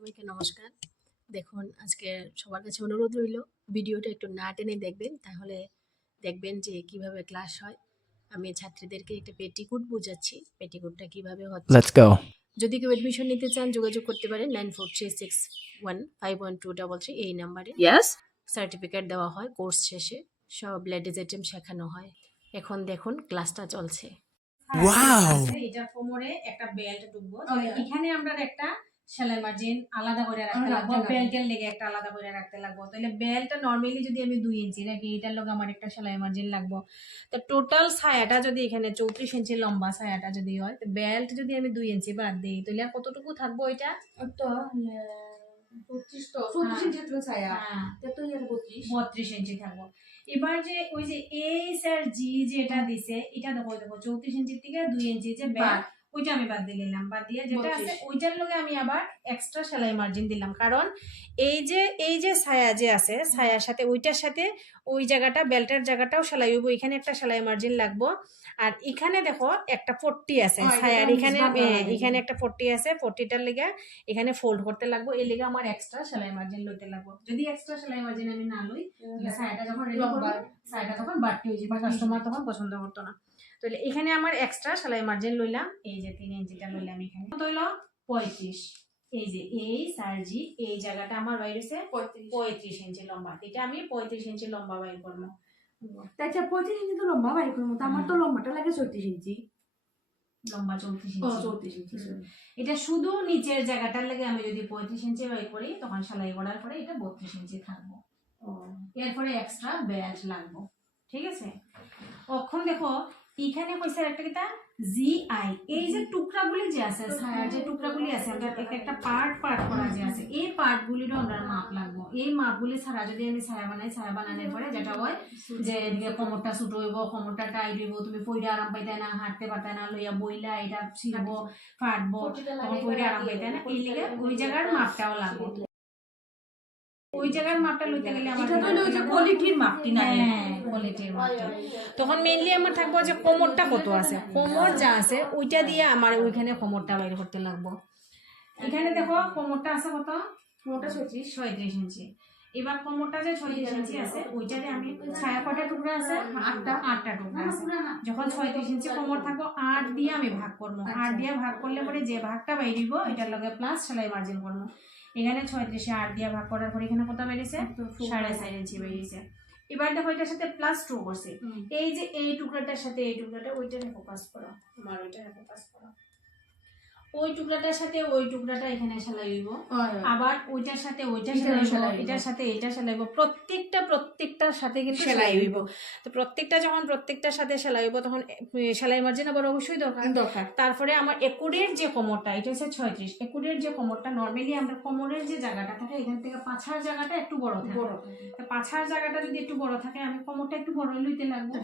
সবাইকে নমস্কার। দেখুন আজকে সবার কাছে অনুরোধ রইল ভিডিওটা একটু না টেনে দেখবেন, তাহলে দেখবেন যে কিভাবে ক্লাস হয়। আমি ছাত্রীদেরকে একটা পেটিকোট বোঝাচ্ছি, পেটিকোটটা কিভাবে হচ্ছে। Let's go. যদি কেউ অ্যাডমিশন নিতে চান যোগাযোগ করতে পারেন 9436151233 এই নাম্বারে। সার্টিফিকেট দেওয়া হয় কোর্স শেষে, সব লেডিজ আইটেম শেখানো হয়। এখন দেখুন ক্লাসটা চলছে। Wow! এটা কোমরে একটা বেল্ট ঢুকবো, এখানে আমরা একটা সেলাই মার্জিন আলাদা করে রাখতে লাগবো, বেল্টের লেগে একটা আলাদা করে রাখতে লাগবো। তাহলে বেল্টটা নরমালি যদি আমি 2 ইঞ্চি রাখি, এটার লগে আমার একটা সেলাই মার্জিন লাগবো। তো টোটাল ছায়াটা যদি এখানে 34 ইঞ্চি লম্বা ছায়াটা যদি হয়, তো বেল্ট যদি আমি 2 ইঞ্চি বাদ দিই, তাহলে আর কতটুকু থাকবো? এটা তো 34 ইঞ্চি ছায়া, তো 32 ইঞ্চি থাকবো। এবার যে ওই যে এইচ আর জি যেটা দিছে, এটা দেখো 34 ইঞ্চির থেকে 2 ইঞ্চি যে ব্যাক, ওইটা আমি বাদ দিয়ে নিলাম। বাদ দিয়ে যেটা আছে ওইটার লগে আমি আবার এক্সট্রা সেলাই মার্জিন দিলাম, কারণ এই যে ছায়া যে আছে, ছায়ার সাথে ওইটার সাথে ওই জায়গাটা বেল্টের জায়গাটাও সেলাই হইব, এখানে একটা সেলাই মার্জিন লাগবো। আর এখানে দেখো একটা পট্টি আছে ছায়ার, এখানে একটা পট্টি আছে, পট্টিটার লেগে এখানে ফোল্ড করতে লাগবো, এই লেগে আমার এক্সট্রা সেলাই মার্জিন লইতে লাগবো। যদি এক্সট্রা সেলাই মার্জিন আমি না লই, ছায়াটা যখন রেডি করব, ছায়াটা তখন বাড়তি হয়ে যাবে, কাস্টমার তখন পছন্দ করতো না। তো এখানে আমার এক্সট্রা সেলাই মার্জিন লইলাম, এই যে 3 ইঞ্চিটা লইলাম, এখানে কত হইলো 35। এই যে এই সার্জি এই জায়গাটা আমার বাইর হইছে 35 ইঞ্চি লম্বা, এটা আমি 35 ইঞ্চি লম্বা বাইর করব। আচ্ছা 35 ইঞ্চি তো লম্বা বাইর করব, তো আমার তো লম্বাটা লাগে 34 ইঞ্চি লম্বা, 34 ইঞ্চি। এটা শুধু নিচের জায়গাটার লাগে আমি যদি 35 ইঞ্চি বাইর করি, তখন সেলাই করার পরে এটা 32 ইঞ্চি থাকবো। এরপরে এক্সট্রা বেল্ট লাগবো, ঠিক আছে। এখন দেখো এখানে কইছে একটা কিটা জিআই, এই যে টুকরাগুলি যে আছে, ছায়ার যে টুকরাগুলি আছে, আমরা একটা পার্ট করা যে আছে, এই পার্টগুলিরও আমরা মাপ লাগবো। এই মাপগুলি ছাড়া যদি আমি ছায়া বানাই, ছায়া বানানোর পরে যেটা হয় যে এদিকে কোমরটা ছোট হইব, কোমরটা টাইট হইব, তুমি পইরা আরাম পাইতে না, হাঁটতে পারতে না, লইয়া বইলা এটা ছিড়বো, ফাটবো, তখন পইরা আরাম পাইতে না, এই লিগে ওই জায়গার মাপটাও লাগবে। ওই জায়গার মাপটা লইতে গেলে আমার কোয়ালিটির মাপটি না, কোয়ালিটির মাপটা তখন মেইনলি আমার থাকবো যে কোমরটা কত আছে, কোমর যা আছে ওইটা দিয়ে আমার ওইখানে কোমরটা বাইর করতে লাগবো। এখানে দেখো কোমরটা আছে কত, কোমরটা 36 ইঞ্চি। এবার কোমরটা যে 36 ইঞ্চি আছে ওইটাতে আমি ছায়া কটা টুকরা আছে, 8টা টুকরা আছে। যখন 36 ইঞ্চি কোমর থাকবো 8 দিয়ে আমি ভাগ করবো, 8 দিয়ে ভাগ করলে পরে যে ভাগটা বাইরিব এটার লগে প্লাস সেলাই মার্জিন করবো। এখানে 36 8 দিয়ে ভাগ করার পর এখানে কত বেরিয়েছে 4.5 ইঞ্চি বেরিয়েছে। এবার দেখো এটার সাথে +2 করছে, এই যে এই টুকরাটার সাথে এই টুকরাটা, ওইটারে ফোকাস করো, আমার ওইটারে ফোকাস করো। ওই টুকরাটার সাথে ওই টুকরাটা এখানে সেলাই হইব, আবার ওইটার সাথে ওইটা সেলাই, এটার সাথে এটা সেলাই হইব, প্রত্যেকটার সাথে কিন্তু সেলাই হইব। তো যখন প্রত্যেকটার সাথে সেলাই হইব, তখন সেলাই মার্জিন আবার অবশ্যই দরকার। তারপরে আমার একুরের যে কোমরটা, এটা হচ্ছে 36, একুরের যে কোমরটা নরমালি আমরা কোমরের যে জায়গাটা থাকে এখান থেকে পাছার জায়গাটা একটু বড় থাকে, পাছার জায়গাটা যদি একটু বড় থাকে আমি কোমরটা একটু বড় লইতে লাগবে।